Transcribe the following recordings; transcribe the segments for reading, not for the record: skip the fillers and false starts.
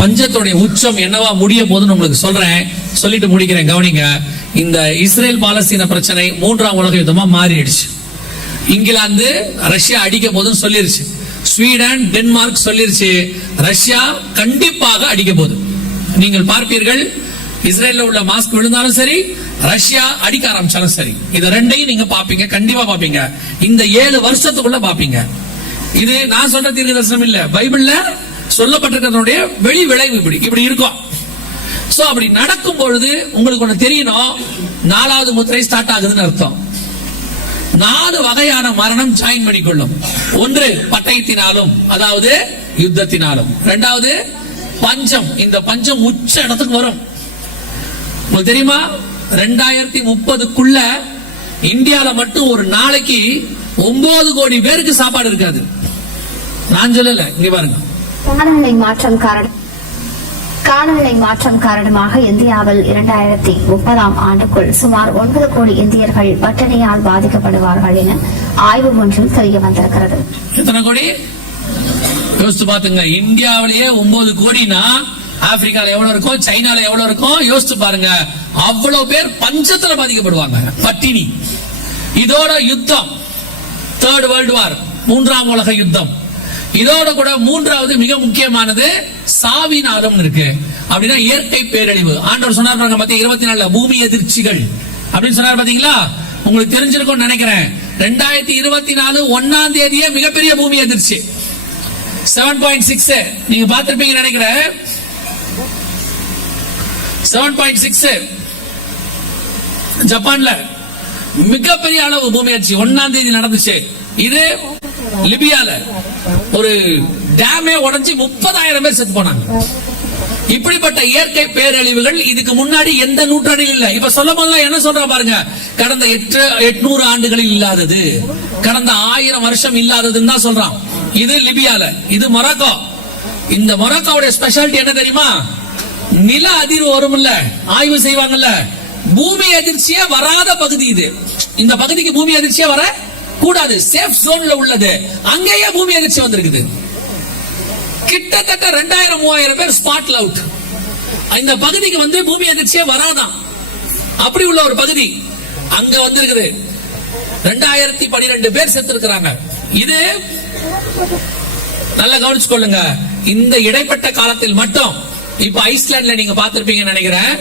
பஞ்சத்துடைய உச்சம் என்னவா முடிய போதுன்னு உங்களுக்கு சொல்றேன், சொல்லிட்டு முடிக்கிறேன். கவனிங்க, இந்த இஸ்ரேல் பாலஸ்தீன பிரச்சனை 3ஆம் உலக யுத்தமா மாறிடுச்சு. இங்கிலாந்து ரஷ்யா அடிக்க போதுன்னு சொல்லிருச்சு. ஸ்வீடன், டென்மார்க் சொல்லிருச்சு ரஷ்யா கண்டிப்பாக அடிக்க போகுது. நீங்கள் பார்ப்பீர்கள், இஸ்ரேல்ல உள்ள மாஸ்க் விழுந்தாலும் சரி, ரஷ்யா அடிக்க ஆரம்பிச்சாலும் சரி, இது ரெண்டையும் நீங்க பாப்பீங்க, கண்டிப்பா பாப்பீங்க. இந்த 7 வருஷத்துக்குள்ள பாப்பீங்க. இது நான் சொல்ற தீர்க்க தரிசனம் இல்ல, பைபிள்ல சொல்லப்பட்டிருக்கிறதுடைய வெளி விளைவு இப்படி இருக்கும். சோ அப்படி நடக்கும் பொழுது உங்களுக்கு ஒண்ணு தெரியணும், 4வது முத்திரை ஸ்டார்ட் ஆகுதுன்னு அர்த்தம். 4 வகையான மரணம் ஜாயின் பண்ணிக்கொள்ளும். ஒன்று பட்டயத்தினாலும், அதாவது யுத்தத்தினாலும். 2வது பஞ்சம். இந்த பஞ்சம் உச்ச இடத்துக்கு வரும். உங்களுக்கு தெரியுமா, 2030க்குள்ள இந்தியால மட்டும் ஒரு நாளைக்கு 9 கோடி பேருக்கு சாப்பாடு இருக்காது. நான் சொல்லல, இங்க பாருங்க. காலநிலை மாற்றம் காரணமாக இந்தியாவில் 2030ஆம் ஆண்டுக்குள் சுமார் 9 கோடி இந்தியர்கள் பட்டினியால் பாதிக்கப்படுவார்கள் என ஆய்வு ஒன்றில் தெரிய வந்திருக்கிறது. எத்தனை கோடி யோசித்து பாத்துங்க. இந்தியாவிலேயே 9 கோடினா ஆப்பிரிக்கால எவ்வளவு இருக்கும், சைனால எவ்வளவு இருக்கும் யோசிச்சு பாருங்க. அவ்வளவு பேர் பஞ்சத்துல பாதிக்கப்படுவாங்க, பட்டினி. இதோட யுத்தம், 3rd வேர்ல்ட் வார், 3ஆம் உலக யுத்தம். இதோட கூட 3வது மிக முக்கியமானது சாவினாலும் இருக்கு. அப்படின்னா இயற்கை பேரழிவு. ஆண்டவர் சொன்னார் பாருங்க, மத்திய 24 பூமி எதிர்ச்சிகள் அப்படின்னு சொன்னார். பாத்தீங்களா, உங்களுக்கு தெரிஞ்சிருக்கும் நினைக்கிறேன். 2024 1ஆம் தேதியே மிகப்பெரிய பூமி எதிர்ச்சி 7.6 நீங்க பார்த்திருப்பீங்க நினைக்கிறேன். 7.6 ஜப்பான்ல மிகப்பெரிய அளவு பூமி எதிர்ச்சி 1ஆம் தேதி நடந்துச்சு. இது லிபியால ஒரு டேமே உடைஞ்சு 30,000 பேர் செத்து போனாங்க. இப்படிப்பட்ட இயற்கை பேரழிவுகள் இதுக்கு முன்னாடி எந்த நூற்றாண்டில் இல்ல. இப்ப சொல்லும் போதெல்லாம் என்ன சொல்ற பாருங்க, கடந்த 800 ஆண்டுகளில் இல்லாதது, கடந்த 1000 வருஷம் இல்லாததுன்னு தான் சொல்றான். இது லிபியால, இது மொராக்கோ. இந்த மொராக்கோவுடைய ஸ்பெஷாலிட்டி என்ன தெரியுமா, நில அதிர்வு வரும்ல, ஆய்வு செய்வாங்கல்ல, பூமி அதிர்ச்சியே வராத பகுதி இது. இந்த பகுதிக்கு பூமி அதிர்ச்சியே வர கூடாது, சேஃப் ஜோன்ல உள்ளது. அங்கேயே பூமி அதிர்ச்சி வந்திருக்குது. கிட்டத்தட்ட 2000-3000 பேர் ஸ்பாட்ல அவுட். இந்த பகுதிக்கு வந்து பூமி அதிர்ச்சியே வராதான், அப்படி உள்ள ஒரு பகுதி அங்க வந்திருக்குது. 2012 பேர் செத்து இருக்கிறாங்க. இது நல்லா கவனிச்சுக்கொள்ளுங்க. இந்த இடைப்பட்ட காலத்தில் மட்டும் இப்ப ஐஸ்லாண்ட்ல நீங்க பார்த்திருப்பீங்கன்னு நினைக்கிறேன்.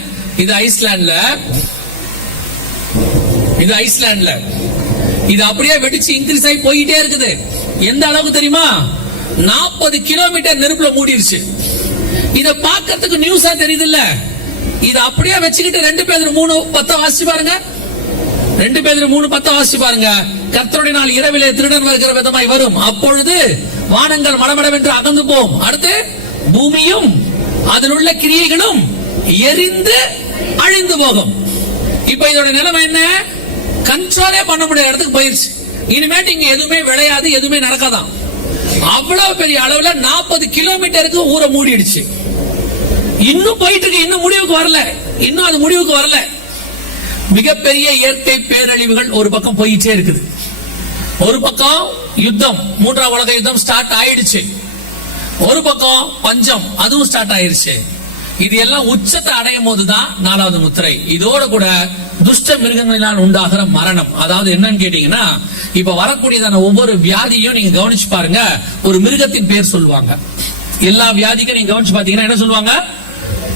இது ஐஸ்லாண்ட்ல இது அப்படியே வெடிச்சு இன்க்ரீஸ் ஆகி போயிட்டே இருக்குது. எந்த அளவுக்கு தெரியுமா, 40 கிலோமீட்டர் நெருப்புல மூடிருச்சு. இத பாக்கிறதுக்கு நியூஸா தெரியுது இல்ல. இத அப்படியே வச்சுக்கிட்டு 2 பேதுரு 3:10 வாசிச்சு பாருங்க. 2 பேதுரு 3:10 வாசிச்சு பாருங்க. கர்த்தருடைய நாள் இரவிலே திருடன் வருகிற விதமாய் வரும், அப்பொழுது வானங்கள் மடமடவென்று அகந்து போகும், அடுத்து பூமியும் அதில் உள்ள கிரியைகளும் எரிந்து அழிந்து போகும். இப்ப இதோட நிலைமை என்ன, கண்ட்ரோலே பண்ண முடியாத இடத்துக்கு போயிருச்சு. இனிமேட்டு இங்க எதுவுமே விளையாது, எதுவுமே நடக்காதான். அவ்வளவு பெரிய அளவுல 40 கிலோமீட்டருக்கு ஊரை மூடிடுச்சு. இன்னும் போயிட்டு இருக்கு, இன்னும் முடிவுக்கு வரல, இன்னும் அது முடிவுக்கு வரல. மிகப்பெரிய இயற்கை பேரழிவுகள் ஒரு பக்கம் போயிட்டே இருக்குது. ஒரு பக்கம் யுத்தம், 3ஆம் உலக யுத்தம் ஸ்டார்ட் ஆயிடுச்சு. ஒரு பக்கம் பஞ்சம், அதுவும் ஸ்டார்ட் ஆயிருச்சு. இது எல்லாம் உச்சத்தை அடையும் போதுதான் 4வது முத்திரை. இதோட கூட துஷ்ட மிருகங்களினால் உண்டாகிற மரணம். அதாவது என்னன்னு கேட்டீங்கன்னா, இப்ப வரக்கூடியதான ஒவ்வொரு வியாதியும் நீங்க கவனிச்சு பாருங்க, ஒரு மிருகத்தின் பேர் சொல்லுவாங்க. எல்லா வியாதிக்கும் நீங்க கவனிச்சு பாத்தீங்கன்னா என்ன சொல்லுவாங்க,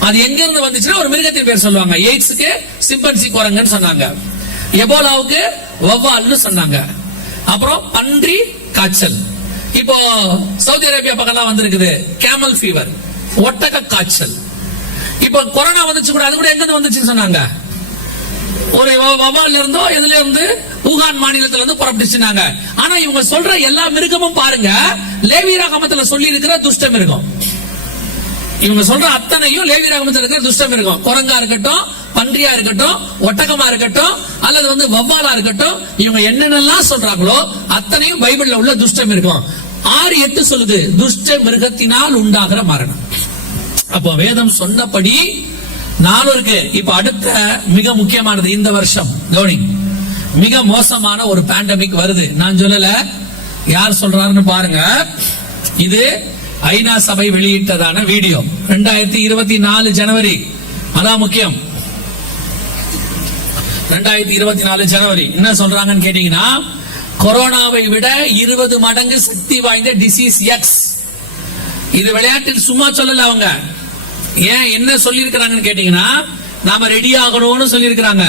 அது எங்க இருந்து வந்துச்சுன்னா ஒரு மிருகத்தின் பேர் சொல்லுவாங்க. எய்ட்ஸுக்கு சிம்பன்சி குரங்குன்னு சொன்னாங்க, எபோலாவுக்கு வவ்வால்னு சொன்னாங்க, அப்புறம் பன்றி காய்ச்சல். இப்போ சவுதி அரேபியா பக்கம் வந்திருக்குது கேமல் ஃபீவர், ஒட்டக காய்ச்சல். இப்ப கொரோனா வந்துச்சு கூட, அது கூட எங்க வந்துச்சுன்னு சொன்னாங்க, ஒரு வவ்வால்ல இருந்தோ எதுல இருந்து ஊகான் மாநிலத்துல இருந்து புறப்பட்டுச்சுனாங்க. ஆனா இவங்க சொல்ற எல்லா மிருகமும் பாருங்க, லேவியராகமத்துல சொல்லி இருக்கிற துஷ்ட மிருகம். இவங்க சொல்ற அத்தனையும் லேவியராகமத்துல இருக்கிற துஷ்ட மிருகம். குரங்கா இருக்கட்டும், பன்றியா இருக்கட்டும், ஒட்டகமா இருக்கட்டும், அல்லது வந்து வவ்வாலா இருக்கட்டும், இவங்க என்னென்னலாம் சொல்றாங்களோ அத்தனையும் பைபிள்ல உள்ள துஷ்ட மிருகம். 6:8 சொல்லுது, துஷ்ட மிருகத்தினால் உண்டாகிற மரணம். அப்போ வேதம் சொன்னபடி 4 இருக்கு. இப்ப அடுத்த மிக முக்கியமானது, இந்த வருஷம் கவனி, மிக மோசமான ஒரு பேண்டமிக் வருது. நான் சொல்லல, யார் சொல்றாருன்னு பாருங்க. இது ஐநா சபை வெளியிட்டதான வீடியோ 2024 ஜனவரி. அதான் முக்கியம். 2024 ஜனவரி என்ன சொல்றாங்கன்னு கேட்டீங்கன்னா, கொரோனாவை விட 20 மடங்கு சக்தி வாய்ந்த டிசீஸ் எக்ஸ். இது விளையாட்டில் சும்மா சொல்லல அவங்க. ஏன் என்ன சொல்லி இருக்கிறாங்கன்னு கேட்டீங்கன்னா, நாம ரெடி ஆகணும்னு சொல்லி இருக்கிறாங்க.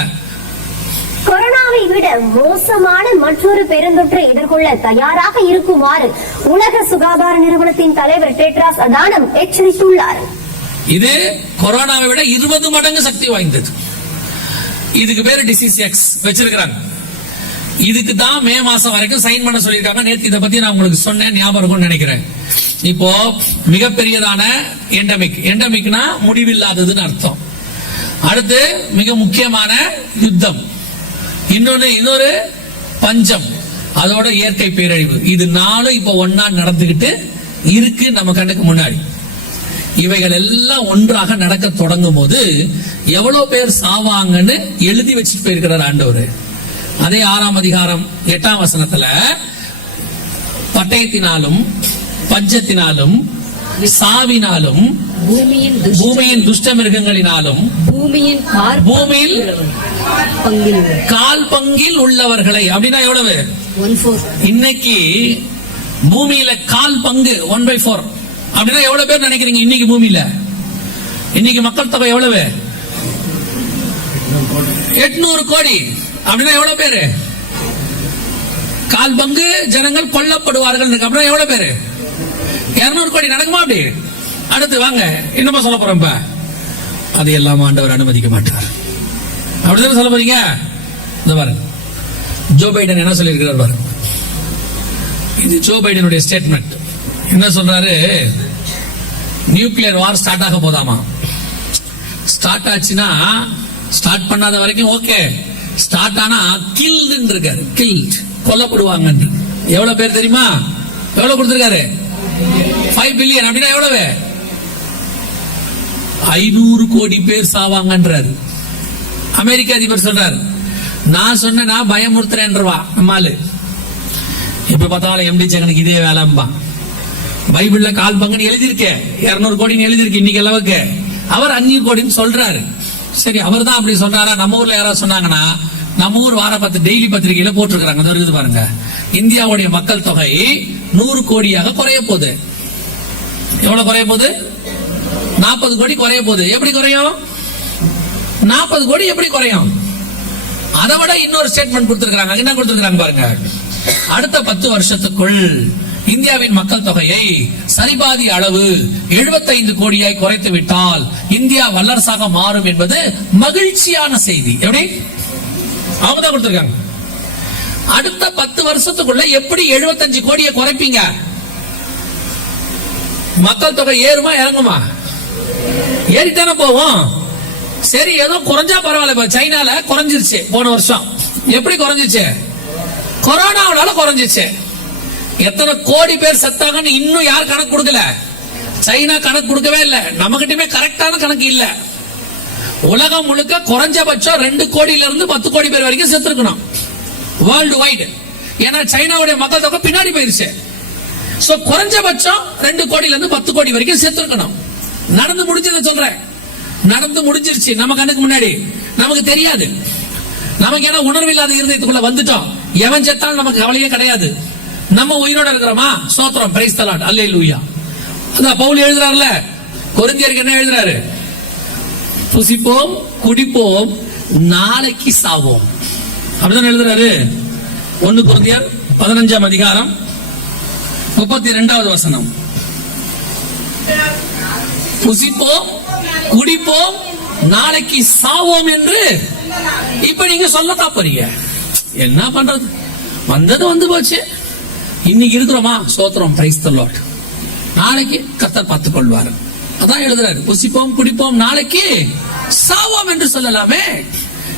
கொரோனாவை விட மோசமான மற்றொரு பெருந்தொற்றை எதிர்கொள்ள தயாராக இருக்குமாறு உலக சுகாதார நிறுவனத்தின் தலைவர் டெட்ராஸ் அதானம் எச்சரித்துள்ளார். இது கொரோனாவை விட 20 மடங்கு சக்தி வாய்ந்தது. இதுக்கு பேரு டிசீஸ் எக்ஸ் வச்சிருக்கிறாங்க. இதுக்கு தான் மே மாசம் வரைக்கும் சைன் பண்ண சொல்லியிருக்காங்க. நேற்று இதை பத்தி நான் உங்களுக்கு சொன்னேன், ஞாபகம் இருக்கும்னு நினைக்கிறேன். இப்போ மிகப்பெரியதான எண்டமிக்னா முடிவில்லாததுன்னு அர்த்தம். அடுத்து மிக முக்கியமான யுத்தம், இன்னொரு பஞ்சம், அதோட இயற்கை பேரழிவு. இது நாளும் இப்ப ஒன்னா நடந்துகிட்டு இருக்கு நம்ம கண்ணுக்கு முன்னாடி. இவைகள் எல்லாம் ஒன்றாக நடக்க தொடங்கும் போது எவ்வளவு பேர் சாவாங்கன்னு எழுதி வச்சுட்டு போயிருக்கிறார் ஆண்டவர். அதே 6ஆம் அதிகாரம் 8ஆம் வசனத்துல, பட்டயத்தினாலும் பஞ்சத்தினாலும் சாவினாலும் பூமியின் துஷ்ட மிருகங்களினாலும் பூமியில் கால் பங்கில் உள்ளவர்களை, அப்படின்னா எவ்வளவு? இன்னைக்கு பூமியில கால் பங்கு 1/4 அப்படின்னா எவ்வளவு பேர் நினைக்கிறீங்க? இன்னைக்கு பூமியில இன்னைக்கு மக்கள் தொகை எவ்வளவு? 800 கோடி. அப்படின்னா எவ்வளவு பேரு? கால் பங்கு ஜனங்கள் கொல்லப்படுவார்கள். அப்படின்னா எவ்வளவு பேரு? 200 கோடி. நடக்குமா அப்படி? அடுத்து வாங்க, என்னமா சொல்ல போறோம்? அது எல்லாம் ஆண்டவர் அனுமதிக்க மாட்டார். அப்படிதான் சொல்ல போறீங்க. இந்த பாருங்க, ஜோ பைடன் என்ன சொல்லி இருக்கிறார் பாருங்க. இது ஜோ பைடனுடைய ஸ்டேட்மெண்ட். என்ன சொல்றாரு? நியூக்ளியர் வார் ஸ்டார்ட் ஆக போதாமா. ஸ்டார்ட் ஆச்சுன்னா, ஸ்டார்ட் பண்ணாத வரைக்கும் ஓகே, ஸ்டார்ட் ஆனா கில்ட் இருக்காரு, கில்ட் கொல்லப்படுவாங்க. எவ்வளவு பேர் தெரியுமா? எவ்வளவு கொடுத்திருக்காரு? 5 பில்லியன். அப்படின்னா எவ்வளவு? 500 கோடி பேர் சாவாங்கன்றாரு. அமெரிக்க அதிபர் சொல்றாரு. நான் சொன்ன பயமுறுத்துறேன்றவா நம்மாலு. இப்ப பார்த்தாலும் எம்டி ஜெகனுக்கு இதே வேலைம்பா. பைபிள்ல கால் பங்குன்னு எழுதியிருக்க, 200 கோடின்னு எழுதியிருக்கு இன்னைக்கு அளவுக்கு. அவர் 500 கோடின்னு சொல்றாரு. சரி, அவர் தான் அப்படி சொல்றாரா? நம்ம ஊர்ல யாராவது சொன்னாங்கன்னா, நம்ம ஊர் வார டெய்லி பத்திரிகையில போட்டிருக்காங்க. இருக்குது பாருங்க, இந்தியாவுடைய மக்கள் தொகை 100 கோடியாக குறைய போகுது. எவ்வளவு குறைய போகுது? 40 கோடி குறைய போகுது. எப்படி குறையும்? 40 கோடி எப்படி குறையும்? அதை விட இன்னொரு ஸ்டேட்மெண்ட் கொடுத்திருக்காங்க. என்ன கொடுத்திருக்காங்க பாருங்க. அடுத்த 10 வருஷத்துக்குள் இந்தியாவின் மக்கள் தொகையை சரிபாதி அளவு 75 கோடியாய் குறைத்து விட்டால் இந்தியா வல்லரசாக மாறும் என்பது மகிழ்ச்சியான செய்தி. எப்படி? அவங்க தான் கொடுத்திருக்காங்க. அடுத்த 10 வருஷத்துக்குள்ள எப்படி 75 கோடியை குறைப்பீங்க? மக்கள் தொகை ஏறுமா இறங்குமா? ஏறித்தானே போவோம். சரி, ஏதோ குறைஞ்சா பரவாயில்ல. சைனால குறைஞ்சிருச்சு போன வருஷம். எப்படி குறைஞ்சிச்சு? கொரோனாவால குறைஞ்சிச்சு. எத்தனை கோடி பேர் செத்தாங்கன்னு இன்னும் யார் கணக்கு கொடுக்கல. சைனா கணக்கு கொடுக்கவே இல்லை. நம்ம கிட்டயுமே கரெக்டான கணக்கு இல்ல. உலகம் முழுக்க குறைஞ்சபட்சம் 2 கோடியில இருந்து 10 கோடி பேர் வரைக்கும் செத்துருக்கணும் வேர்ல்டு வைடு. ஏன்னா சைனாவுடைய மக்கள் தொகை பின்னாடி போயிருச்சு. சோ குறைஞ்சபட்சம் 2 கோடியில இருந்து 10 கோடி வரைக்கும் செத்துருக்கணும். நடந்து முடிஞ்சதை சொல்றேன். நடந்து முடிஞ்சிருச்சு நம்ம கண்ணுக்கு முன்னாடி. நமக்கு தெரியாது. நமக்கு ஏன்னா உணர்வில்லாத இருதயத்துக்குள்ள வந்துட்டோம். எவன் செத்தாலும் நமக்கு கவலையே கிடையாது. நம்ம உயிரோட இருக்கிறோமா? ஸ்தோத்திரம், பிரைஸ் தி லார்ட், அல்லேலூயா. அதான் பவுல் எழுதுறாருல, கொரிந்தியருக்கு என்ன எழுதுறாரு? புசிப்போம், குடிப்போம், நாளைக்கு சாவோம். அப்படிதான் எழுதுறாரு. 1 கொரிந்தியர் 15ஆம் அதிகாரம் 32வது வசனம். புசிப்போம், குடிப்போம், நாளைக்கு சாவோம் என்று இப்ப நீங்க சொல்லத்தான் போறீங்க. என்ன பண்றது? வந்தது வந்து போச்சு. இன்னைக்கு இருக்கிறோமா? ஸ்தோத்திரம், பிரைஸ் தி லார்ட். நாளைக்கு கர்த்தர் பார்த்துக் கொள்வார். அதான் எழுதுறாரு. புசிப்போம், குடிப்போம், நாளைக்கு சாவோம் என்று சொல்லலாமே.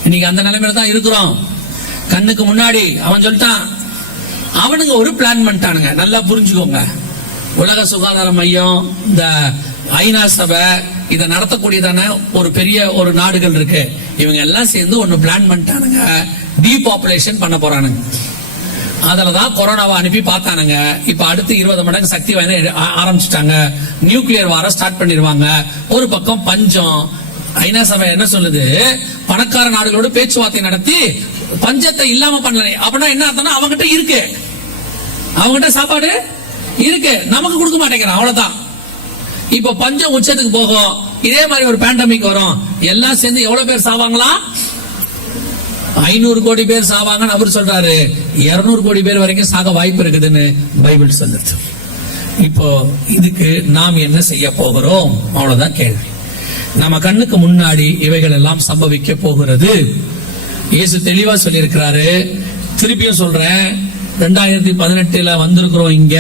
இன்னைக்கு அந்த நிலைமையில தான் இருக்கிறோம். கண்ணுக்கு முன்னாடி அவன் சொல்லிட்டான். அவனுங்க ஒரு பிளான் பண்ணிட்டானுங்க. நல்லா புரிஞ்சுக்கோங்க. உலக சுகாதார மையம், இந்த ஐநா சபை, இதை நடத்தக்கூடியதான ஒரு பெரிய ஒரு நாடுகள் இருக்கு. இவங்க எல்லாம் சேர்ந்து ஒன்னு பிளான் பண்ணிட்டானுங்க. டீபாப்புலேஷன் பண்ண போறானுங்க. அதுலதான் கொரோனாவை அனுப்பி பார்த்தானுங்க. இப்ப அடுத்து 20 மடங்கு சக்தி வாய்ந்த ஆரம்பிச்சுட்டாங்க. நியூக்ளியர் வார ஸ்டார்ட் பண்ணிடுவாங்க. ஒரு பக்கம் பஞ்சம். ஐநா சபை என்ன சொல்லுது? பணக்கார நாடுகளோடு பேச்சுவார்த்தை நடத்தி பஞ்சத்தை இல்லாம பண்ணல. அப்படின்னா என்ன அர்த்தம்னா அவங்ககிட்ட இருக்கு, அவங்ககிட்ட சாப்பாடு இருக்கு, நமக்கு கொடுக்க மாட்டேங்கிறான், அவ்வளவுதான். இப்ப பஞ்சம் உச்சத்துக்கு போகும். இதே மாதிரி ஒரு பேண்டமிக் வரும். எல்லாம் சேர்ந்து எவ்வளவு பேர் சாவாங்களா? 500 கோடி பேர் சாவாங்கன்னு அவர் சொல்றாரு. 200 கோடி பேர் வரைக்கும் சாக வாய்ப்பு இருக்குதுன்னு பைபிள் சொல்லுது. இப்போ இதுக்கு நாம் என்ன செய்ய போகிறோம்? அவ்வளவுதான் கேள்வி. நம்ம கண்ணுக்கு முன்னாடி இவைகள் எல்லாம் சம்பவிக்க போகிறது. இயேசு தெளிவா சொல்லியிருக்கிறாரு. திருப்பியும் சொல்றேன், 2018 வந்திருக்கிறோம், இங்க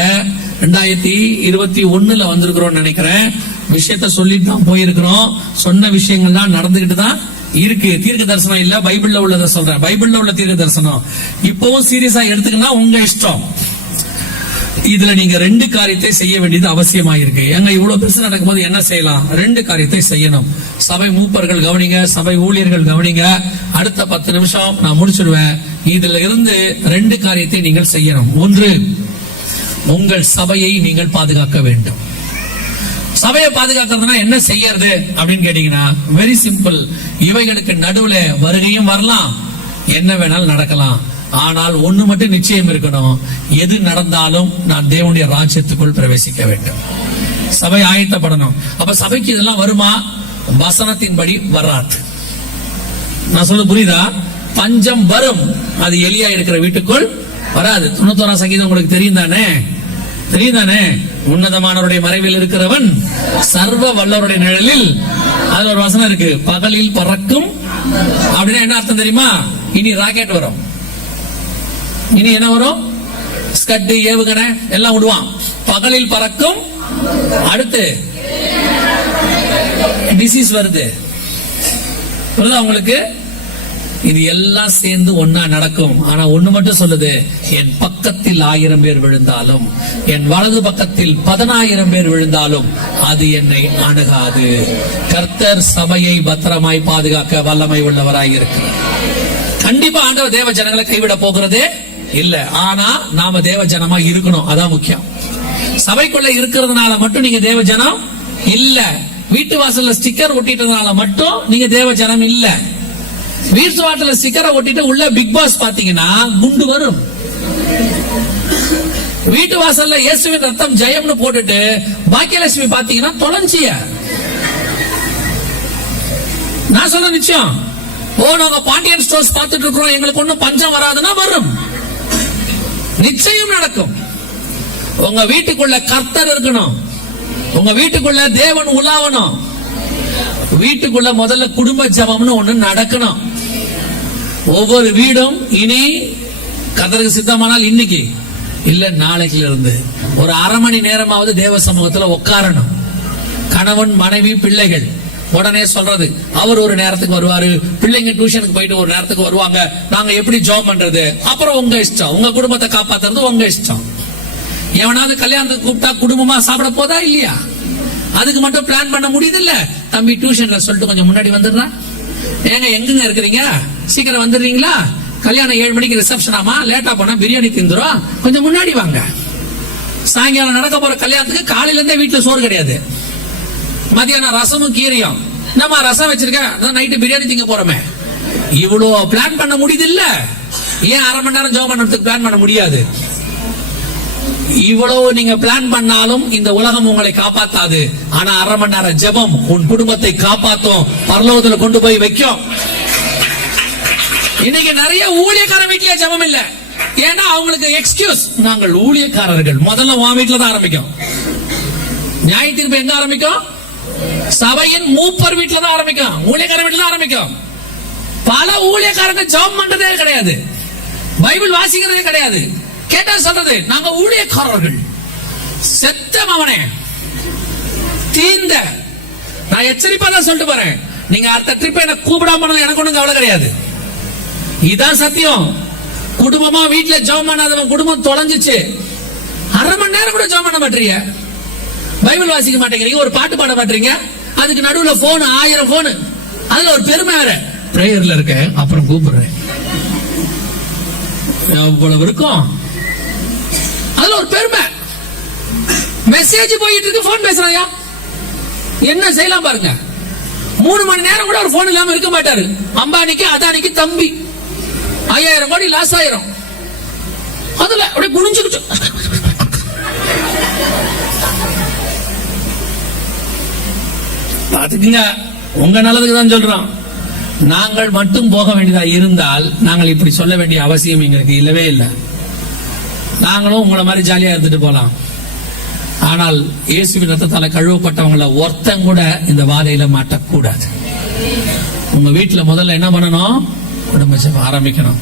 2021 வந்திருக்கிறோம் நினைக்கிறேன். விஷயத்த சொல்லிட்டு தான் போயிருக்கிறோம். சொன்ன விஷயங்கள் தான் நடந்துகிட்டு தான் இருக்கு. தீர்க்க தரிசனம் இல்ல, பைபிள்ல உள்ளதை சொல்றேன். பைபிள்ல உள்ள தீர்க்க தரிசனம் இப்பவும் சீரியஸா எடுத்துக்கினா உங்க இஷ்டம். இதுல நீங்க 2 காரியத்தை செய்ய வேண்டியது அவசியமாயிருக்கு. எங்க இவ்வளவு பெருசு நடக்கும்போது என்ன செய்யலாம்? 2 காரியத்தை செய்யணும். சபை மூப்பர்கள் கவனிங்க, சபை ஊழியர்கள் கவனிங்க. அடுத்த 10 நிமிஷம் நான் முடிச்சிடுவேன். இதுல இருந்து 2 காரியத்தை நீங்கள் செய்யணும். ஒன்று, உங்கள் சபையை நீங்கள் பாதுகாக்க வேண்டும். சபையை பாதுகாக்கிறதுனா என்ன செய்யறது அப்படின்னு கேட்டீங்கன்னா வெரி சிம்பிள். இவைகளுக்கு நடுவுல வருகையும் வரலாம், என்ன வேணாலும் நடக்கலாம். ஆனால் ஒண்ணு மட்டும் நிச்சயம் இருக்கணும், எது நடந்தாலும் நான் தேவனுடைய ராஜ்யத்துக்குள் பிரவேசிக்க வேண்டும். சபை ஆயத்தப்படணும். அப்ப சபைக்கு இதெல்லாம் வருமா? வசனத்தின்படி வராது. நான் சொல்ல புரியுதா? பஞ்சம் வரும், அது எலியா இருக்கிற வீட்டுக்குள் வராது. 91 சங்கீதம் உங்களுக்கு தெரியும் தானே? தெரியும் தானே? உன்னதமானவருடைய மறைவில் இருக்கிறவன் சர்வ வல்லவருடைய நிழலில். அதுல ஒரு வசனம் இருக்கு, பகலில் பறக்கும். அப்படின்னா என்ன அர்த்தம் தெரியுமா? இனி ராக்கெட் வரும், இனி என்ன வரும்? ஸ்கட், ஏவுகணை எல்லாம் விடுவான். பகலில் பறக்கும். அடுத்து டிசீஸ் வருது. புரியுதா உங்களுக்கு? இது எல்லாம் சேர்ந்து ஒன்னா நடக்கும். ஆனா ஒண்ணு மட்டும் சொல்லுது, என் பக்கத்தில் 1000 பேர் விழுந்தாலும், என் வலது பக்கத்தில் 10,000 பேர் விழுந்தாலும் அது என்னை அணுகாது. கர்த்தர் சபையை பத்திரமாய் பாதுகாக்க வல்லமை உள்ளவராய் இருக்கிறார். கண்டிப்பா ஆண்டவர் தேவ ஜனங்களை கைவிட போகிறதே இல்ல. ஆனா நாம தேவ ஜனமா இருக்கணும், அதான் முக்கியம். சபைக்குள்ள இருக்கிறதுனால மட்டும் நீங்க தேவ ஜனம் இல்ல. வீட்டு வாசல்ல ஸ்டிக்கர் ஒட்டிட்டதுனால மட்டும் நீங்க தேவ ஜனம் இல்ல. வீட்டு வாசல்ல ஸ்டிக்கரை ஒட்டிட்டு உள்ள பிக் பாஸ் பாத்தீங்கன்னா குண்டு வரும். வீட்டு வாசல்ல இயேசுவின் ரத்தம் ஜெயம்னு போட்டுட்டு பாக்கியலட்சுமி பாத்தீங்கன்னா தொலைஞ்சிய. நான் சொல்ற நிச்சயம். நாங்க பாண்டியன் ஸ்டோர்ஸ் பார்த்துட்டு இருக்கிறோம், எங்களுக்கு ஒண்ணும் பஞ்சம் வராதுன்னா வரும், நிச்சயம் நடக்கும். உங்க வீட்டுக்குள்ள கர்த்தர் இருக்கணும், உங்க வீட்டுக்குள்ள தேவன் உலாவணும், வீட்டுக்குள்ள முதல்ல குடும்ப ஜபம்னு ஒண்ணு நடக்கணும். ஒவ்வொரு வீடும் இனி கர்த்தருக்கு சித்தமானால் இன்னைக்கு இல்ல நாளைக்குல இருந்து ஒரு அரை மணி நேரமாவது தேவ சமூகத்துல உட்காரணும். கணவன், மனைவி, பிள்ளைகள் உடனே சொல்றது, அவர் ஒரு நேரத்துக்கு வருவாரு, பிள்ளைங்க டியூஷனுக்கு போயிட்டு ஒரு நேரத்துக்கு வருவாங்க, நாங்க எப்படி ஜாப் பண்றது? அப்புறம் உங்க இஷ்டம், உங்க குடும்பத்தை காப்பாத்துறது உங்க இஷ்டம். எவனாவது கல்யாணத்துக்கு கூப்பிட்டா குடும்பமா சாப்பிட போதா இல்லையா? அதுக்கு மட்டும் பிளான் பண்ண முடியுது இல்ல? தம்பி டியூஷன்ல சொல்லிட்டு கொஞ்சம் முன்னாடி வந்துடுறா. ஏங்க எங்க இருக்கிறீங்க? சீக்கிரம் வந்துடுறீங்களா? கல்யாணம் 7 மணிக்கு ரிசப்ஷன் ஆமா, லேட்டா போனா பிரியாணி திந்துரும், கொஞ்சம் முன்னாடி வாங்க. சாயங்காலம் நடக்க போற கல்யாணத்துக்கு காலையில இருந்தே வீட்டுல சோறு கிடையாது, மதியானம் ரசமும் கீரையும். நம்ம ரசம் வச்சிருக்கேன், நைட்டு பிரியாணி திங்க போறோமே. இவ்வளவு பிளான் பண்ண முடியுது இல்ல? ஏன் அரை மணி நேரம் ஜாப் பண்றதுக்கு பிளான் பண்ண முடியாது? இவ்வளவு நீங்க பிளான் பண்ணாலும் இந்த உலகம் உங்களை காப்பாத்தாது. ஆனா அரை மணி நேரம் ஜெபம் உன் குடும்பத்தை காப்பாத்தும், பரலோகத்துல கொண்டு போய் வைக்கும். இன்னைக்கு நிறைய ஊழியக்கார வீட்லயே ஜெபம் இல்ல. ஏன்னா அவங்களுக்கு எக்ஸ்கியூஸ், நாங்கள் ஊழியக்காரர்கள். முதல்ல உன் வீட்டுல தான் ஆரம்பிக்கும். நியாய தீர்ப்பு எங்க ஆரம்பிக்கும்? சபையின் மூப்பர் வீட்டுல தான் ஆரம்பிக்கும், ஊழியக்கார வீட்டுல தான் ஆரம்பிக்கும். பல ஊழியக்காரங்க ஜெபம் பண்றதே கிடையாது, பைபிள் வாசிக்கிறதே கிடையாது. கேட்டா சொல்றது, நாங்க ஊழியக்காரர்கள். செத்த மவனே, தீந்த. நான் எச்சரிப்பா தான் சொல்லிட்டு போறேன், நீங்க அடுத்த ட்ரிப் என்ன கூப்பிடாம எனக்கு ஒண்ணும் கவலை கிடையாது. இதான் சத்தியம். குடும்பமா வீட்டுல ஜெபம் பண்ணாதவன் குடும்பம் தொலைஞ்சிச்சு. அரை மணி நேரம் கூட ஜெபம் பண்ண மாட்டீங்க, பைபிள் வாசிக்க மாட்டேங்கிறீங்க, ஒரு பாட்டு பாட மாட்டீங்க. அதுக்கு நடுவுல போன், 1000 போன். அதுல ஒரு பெருமை வேற, பிரேயர்ல இருக்க அப்புறம் கூப்பிடுறேன். எவ்வளவு இருக்கும். அதுல ஒரு பெருமை. மெசேஜ் போயிட்டு இருக்கு, போன் பேசுறாயா, என்ன செய்யலாம் பாருங்க. 3 மணி நேரம் கூட ஒரு போன் இல்லாம இருக்க மாட்டாரு. அம்பானிக்கு அதானிக்கு தம்பி 5000 கோடி லாஸ் ஆயிரும். அதுல அப்படியே குனிஞ்சுக்கிட்டு பாத்துக்குங்க. உங்க நல்லதுக்கு தான் சொல்றோம். நாங்கள் மட்டும் போக வேண்டியதா இருந்தால் நாங்கள் இப்படி சொல்ல வேண்டிய அவசியம் எங்களுக்கு இல்லவே இல்லை. நாங்களும் உங்களை மாதிரி ஜாலியா இருந்துட்டு போலாம். ஆனால் இயேசுவின் ரத்தத்தால கழுவப்பட்டவங்கள ஒருத்தன் கூட இந்த வாதையில மாட்டக்கூடாது. உங்க வீட்டுல முதல்ல என்ன பண்ணணும்? குடும்ப ஜெபம் ஆரம்பிக்கணும்.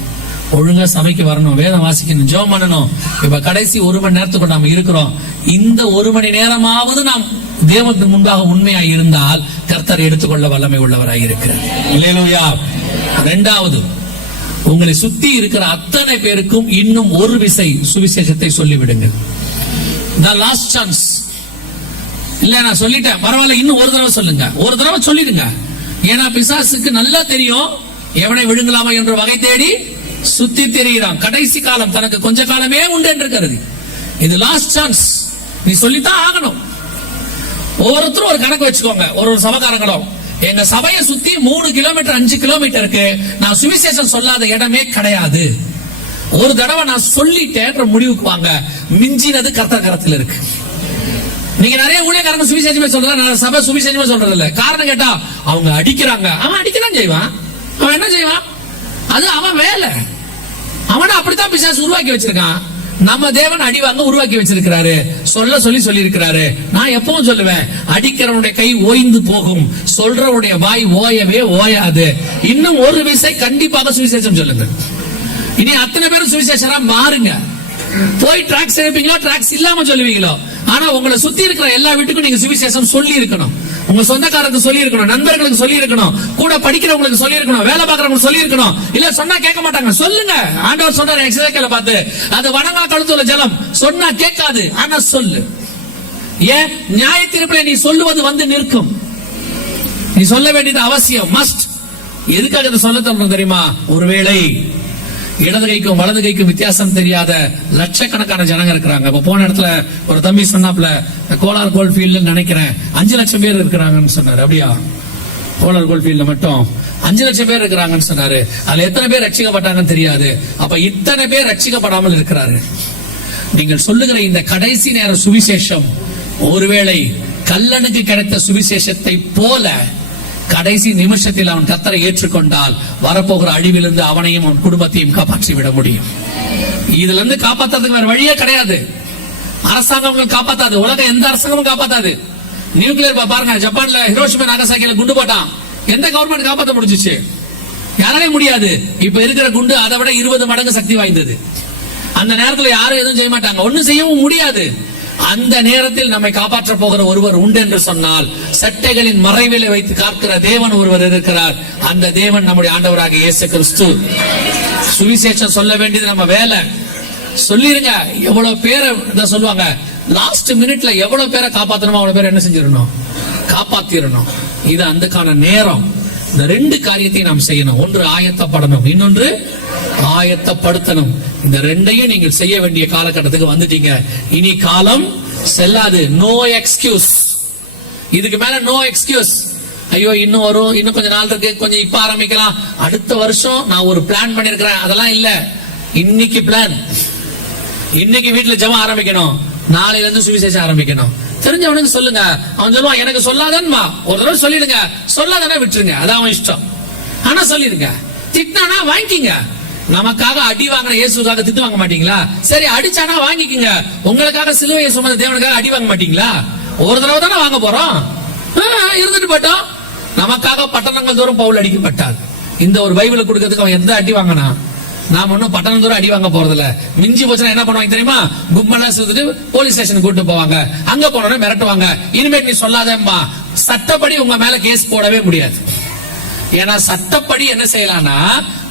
ஒழுங்கா சமைக்க வரணும், வேதம் வாசிக்கணும், ஜெபம் பண்ணணும். இப்ப கடைசி 1 மணி நேரத்துக்கு நாம இருக்கிறோம். இந்த 1 மணி நேரமாவது நாம் தேவனுக்கு முன்பாக உண்மையாய் இருந்தால் கர்த்தர் எடுத்துக்கொள்ள வல்லமை உள்ளவராய் இருக்கிறார். அல்லேலூயா. 2வது, உங்களை சுத்தி இருக்கிற அத்தனை பேருக்கும் இன்னும் ஒரு விசை சுவிசேஷத்தை சொல்லிவிடுங்க. The last chance. இல்ல நான் சொல்லிட்டேன், பரவாயில்ல, இன்னும் ஒரு தடவை சொல்லுங்க, ஒரு தடவை சொல்லிடுங்க. ஏன்னா பிசாசுக்கு நல்லா தெரியும் எவனை விழுங்கலாமா என்ற வகை தேடி சுத்தி தெரிகிறான். கடைசி காலம் தனக்கு கொஞ்ச காலமே உண்டு என்று கருதி. இது லாஸ்ட் சான்ஸ், நீ சொல்லித்தான் ஆகணும். ஒவ்வொருத்தரும் ஒரு கணக்கு வச்சுக்கோங்க. ஒரு சபைக்காரங்களும், எங்க சபையை சுத்தி 3 கிலோமீட்டர் 5 கிலோமீட்டருக்கு நான் சுவிசேஷம் சொல்லாத இடமே கிடையாது. ஒரு தடவை நான் சொல்லிட்டேன் முடிவுக்கு வாங்க. மிஞ்சினது கர்த்தர் கரத்தில் இருக்கு. நீங்க நிறைய ஊழியக்காரங்க சுவிசேஷமே சொல்றதா, சபை சுவிசேஷமே சொல்றது இல்ல. காரணம் கேட்டா அவங்க அடிக்கிறாங்க. அவன் அடிக்கிறான் செய்வான், அவன் என்ன செய்வான், அது அவன் வேலை. அவனை அப்படித்தான் பிசாசு உருவாக்கி வச்சிருக்கான். நம்ம தேவன் அடிவாங்க உருவாக்கி வச்சிருக்கிறாரு. சொல்லி இருக்கிறாரு. நான் எப்பவும் சொல்லுவேன், அடிக்கிறவனுடைய கை ஓய்ந்து போகும், சொல்றவனுடைய வாய் ஓயவே ஓயாது. இன்னும் ஒரு விசை கண்டிப்பாக சுவிசேஷம் சொல்லுங்க. இனி அத்தனை பேரும் சுவிசேஷரா மாறுங்க. போய் டிராக்ஸ் எடுப்பீங்களோ, டிராக்ஸ் இல்லாம சொல்லுவீங்களோ, ஆனா உங்களை சுத்தி இருக்கிற எல்லா வீட்டுக்கும் நீங்க சுவிசேஷம் சொல்லி இருக்கணும். உங்க சொந்தக்காரருக்கு சொல்லி இருக்கணும், நண்பர்களுக்கு சொல்லி இருக்கணும், கூட படிக்கிறவங்களுக்கு சொல்லி இருக்கணும், வேலை பார்க்கறவங்களுக்கு சொல்லி இருக்கணும். இல்ல சொன்னா கேட்க மாட்டாங்க, சொல்லுங்க. ஆண்டவர் சொல்றாரு எக்ஸேக்கியேல பார்த்து, அது வணங்கா கழுத்துல ஜலம், சொன்னா கேட்காது, ஆனா சொல்லு. ஏன்? நியாய தீர்ப்பிலே நீ சொல்லுவது வந்து நிற்கும். நீ சொல்ல வேண்டியது அவசியம், மஸ்ட். எதுக்காக இதை சொல்ல தரணும் தெரியுமா? ஒருவேளை இடது கைக்கும் வலது கைக்கும் வித்தியாசம் தெரியாத லட்சக்கணக்கான ஜனங்க இருக்கிறாங்க. இப்ப போன இடத்துல ஒரு தம்பி சொன்னாப்ல, கோலார் கோல்ஃபீல்டு நினைக்கிறேன் 5 லட்சம் பேர் இருக்கிறாங்கன்னு சொன்னாரு. அப்படியா? கோலார் கோல்ஃபீல்ட்ல மட்டும் 5 லட்சம் பேர் இருக்கிறாங்கன்னு சொன்னாரு. அதுல எத்தனை பேர் ரட்சிக்கப்பட்டாங்கன்னு தெரியாது. அப்ப இத்தனை பேர் ரட்சிக்கப்படாமல் இருக்கிறாரு. நீங்கள் சொல்லுகிற இந்த கடைசி நேர சுவிசேஷம் ஒருவேளை கல்லனுக்கு கிடைத்த சுவிசேஷத்தை போல கடைசி நிமிஷத்தில் அவன் கர்த்தரை ஏற்றுக்கொண்டால் வரப்போகிற அழிவிலிருந்து அவனையும் அவன் குடும்பத்தையும் காப்பாற்றி விட முடியும். இதுல இருந்து காப்பாற்றுறதுக்கு வேற வழியே கிடையாது. அரசாங்கங்கள் காப்பாத்தாது, உலக எந்த அரசாங்கமும் காப்பாத்தாது. நியூக்ளியர் பாருங்க, ஜப்பான்ல ஹிரோஷிமா நாகசாக்கில குண்டு போட்டான். எந்த கவர்மெண்ட் காப்பாற்ற முடிஞ்சிச்சு? யாராலையும் முடியாது. இப்ப இருக்கிற குண்டு அதை விட 20 மடங்கு சக்தி வாய்ந்தது. அந்த நேரத்துல யாரும் எதுவும் செய்ய மாட்டாங்க, ஒன்னும் செய்யவும் முடியாது. அந்த நேரத்தில் நம்மை காப்பாற்ற போகிற ஒருவர் உண்டு என்று சொன்னால், சட்டைகளின் மறைவிலை வைத்து காக்கிற தேவன் ஒருவர் இருக்கிறார். அந்த தேவன் நம்முடைய ஆண்டவராக இயேசு கிறிஸ்து. சுவிசேஷம் சொல்ல வேண்டியது நம்ம வேலை. சொல்லிருங்க. எவ்வளவு பேரை சொல்லுவாங்க, லாஸ்ட் மினிட்ல எவ்வளவு பேரை காப்பாற்றணுமோ அவ்வளவு பேர் என்ன செஞ்சிடணும், காப்பாத்திரணும். இது அதுக்கான நேரம். இந்த 2 காரியத்தையும் நாம் செய்யணும். ஒன்று ஆயத்தப்படணும், இன்னொன்று ஆயத்தப்படுத்தணும். இந்த 2ஐயும் நீங்கள் செய்ய வேண்டிய காலகட்டத்துக்கு வந்துட்டீங்க. இனி காலம் செல்லாது. No excuse. இதுக்கு மேல நோ எக்ஸ்கியூஸ். ஐயோ இன்னும் வரும், இன்னும் கொஞ்ச நாள் இருக்கு, கொஞ்சம் இப்ப ஆரம்பிக்கலாம், அடுத்த வருஷம் நான் ஒரு பிளான் பண்ணிருக்கிறேன், அதெல்லாம் இல்ல. இன்னைக்கு பிளான். இன்னைக்கு வீட்டுல ஜெபம் ஆரம்பிக்கணும், நாளையில இருந்து சுவிசேஷம் ஆரம்பிக்கணும். தெரிஞ்சவனுக்கு சொல்லுங்க. அவன் சொல்லுவான், எனக்கு சொல்லாதன்மா. ஒரு தடவை சொல்லிடுங்க, சொல்லாதனா விட்டுருங்க, அதான் அவன் இஷ்டம். ஆனா சொல்லிடுங்க. திட்டினா வாங்கிக்கிங்க. நமக்காக அடி வாங்கின இயேசுக்காக திட்டு வாங்க மாட்டீங்களா? சரி, அடிச்சானா வாங்கிக்கங்க. உங்களுக்காக சிலுவையை சுமந்த தேவனுக்காக அடி வாங்க மாட்டீங்களா? ஒரு தடவை தானே வாங்க போறோம், இருந்துட்டு போட்டோம். நமக்காக பட்டணங்கள் தோறும் பவுல் அடிக்கப்பட்டார். இந்த ஒரு பைபிளை கொடுக்கறதுக்கு அவன் எந்த அடி வாங்கினா? நாம ஒன்னும் பட்டணம் தூரம் அடி வாங்க போறதில்ல. மிஞ்சி போச்சுன்னா என்ன பண்ணுவாங்க தெரியுமா? கும்பலா சேர்த்துட்டு போலீஸ் ஸ்டேஷன் கூட்டு போவாங்க. அங்க போனோட மிரட்டுவாங்க. இனிமேல் நீ சொல்லாதேம்மா. சட்டப்படி உங்க மேல கேஸ் போடவே முடியாது. ஏன்னா சட்டப்படி என்ன செய்யலாம்னா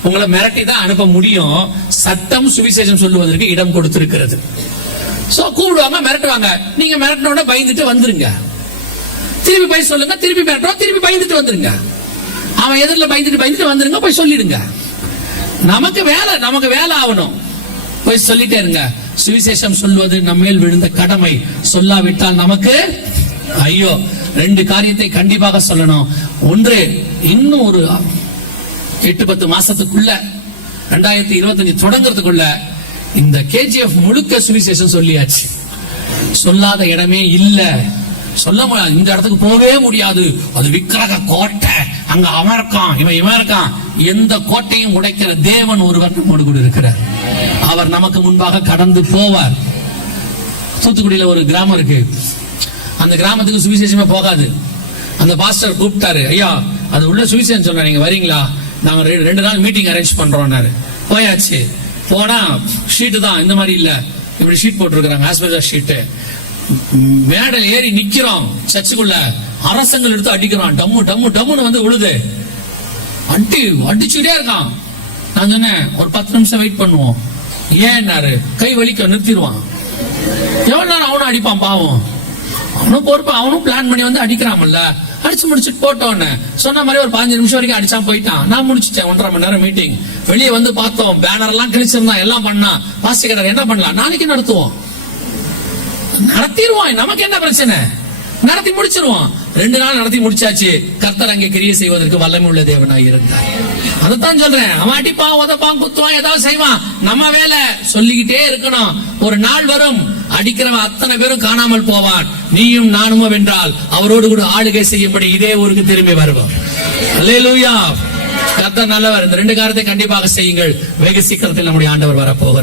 உங்களை மிரட்டி தான் அனுப்ப முடியும். சட்டம் சுவிசேஷம் சொல்லுவதற்கு இடம் கொடுத்திருக்கிறது. சோ கூப்பிடுவாங்க, மிரட்டுவாங்க. நீங்க மிரட்டினோட பயந்துட்டு வந்துருங்க. திருப்பி போய் சொல்லுங்க, திருப்பி மிரட்டுவோம், திருப்பி பயந்துட்டு வந்துருங்க. அவன் எதிரில் பயந்துட்டு வந்துருங்க, போய் சொல்லிடுங்க. நமக்கு வேலை ஆகணும். போய் சொல்லிட்டே இருங்க. சுவிசேஷம் சொல்வது நம்மேல் விழுந்த கடமை. சொல்லாவிட்டால் நமக்கு ஐயோ. 2 காரியத்தை கண்டிப்பாக சொல்லணும். ஒன்று, இன்னும் ஒரு 8-10 மாசத்துக்குள்ள 2025 தொடங்குறதுக்குள்ள இந்த KGF முழுக்க சுவிசேஷம் சொல்லியாச்சு. சொல்லாத இடமே இல்ல. சொல்ல முடியாது, இந்த இடத்துக்கு போகவே முடியாது, அது விக்கிரக கோட்டை, அங்க அவன் இருக்கான், இவன் இருக்கான். எந்த கோட்டையும் உடைக்கிற தேவன் ஒருவர் நம்மோடு கூட இருக்கிறார். அவர் நமக்கு முன்பாக கடந்து போவார். தூத்துக்குடியில ஒரு கிராமம் இருக்கு. அந்த கிராமத்துக்கு சுவிசேஷமே போகாது. அந்த பாஸ்டர் கூப்பிட்டாரு, ஐயா அது உள்ள சுவிசேஷம் சொன்னா நீங்க வரீங்களா, நாங்க 2 நாள் மீட்டிங் அரேஞ்ச் பண்றோம்னாரு. போயாச்சு. போனா ஷீட்டு தான், இந்த மாதிரி இல்ல, இப்படி ஷீட் போட்டுருக்காங்க, ஆஸ்பெஸ்டாஸ் ஷீட்டு. மேடல் ஏறி நிக்கிறோம் சர்ச்சுக்குள்ள, அரசங்கள் எடுத்து அடிக்கிறான், டம்மு டம்மு டம்முன்னு வந்து விழுது. அடிச்சுட்டே இருக்கான். நான் சொன்னேன் ஒரு 10 நிமிஷம் வெயிட் பண்ணுவோம். ஏன்னாரு, கை வலிக்க நிறுத்திடுவான். எவ்வளவு நேரம் அவனும் அடிப்பான் பாவம், அவனும் பொறுப்பு, அவனும் பிளான் பண்ணி வந்து அடிக்கிறாமல்ல. அடிச்சு முடிச்சுட்டு போட்டோன்னு சொன்ன மாதிரி ஒரு 15 நிமிஷம் வரைக்கும் அடிச்சான், போயிட்டான். நான் முடிச்சுட்டேன் 1.5 மணி நேரம் மீட்டிங். வெளியே வந்து பார்த்தோம், பேனர் எல்லாம் கிழிச்சிருந்தான், எல்லாம் பண்ணா. பாஸ்டர் என்ன பண்ணலாம், நாளைக்கு நடத்துவோம், நடத்திடுவோம், நமக்கு என்ன பிரச்சனை, நடத்தி முடிச்சிருவோம். 2 நாள் நடத்தி முடிச்சாச்சு. கர்த்தர் அங்கே கிரியை செய்வதற்கு வல்லமை உள்ள தேவனாய் இருந்தார். அதைத்தான் சொல்றேன். அவன் அடிப்பான், உதப்பான், குத்துவான், ஏதாவது செய்வான். நம்ம வேலை சொல்லிக்கிட்டே இருக்கணும். ஒரு நாள் வரும், அடிக்கிறவன் அத்தனை பேரும் காணாமல் போவான். நீயும் நானும் வென்றால் அவரோடு கூட ஆளுகை செய்யும்படி இதே ஊருக்கு திரும்பி வருவோம். அல்லேலூயா. கர்த்தர் நல்லவர். இந்த 2 காரியத்தை கண்டிப்பாக செய்யுங்கள். வெகு சீக்கிரத்தில் நம்முடைய ஆண்டவர் வரப்போகிறார்.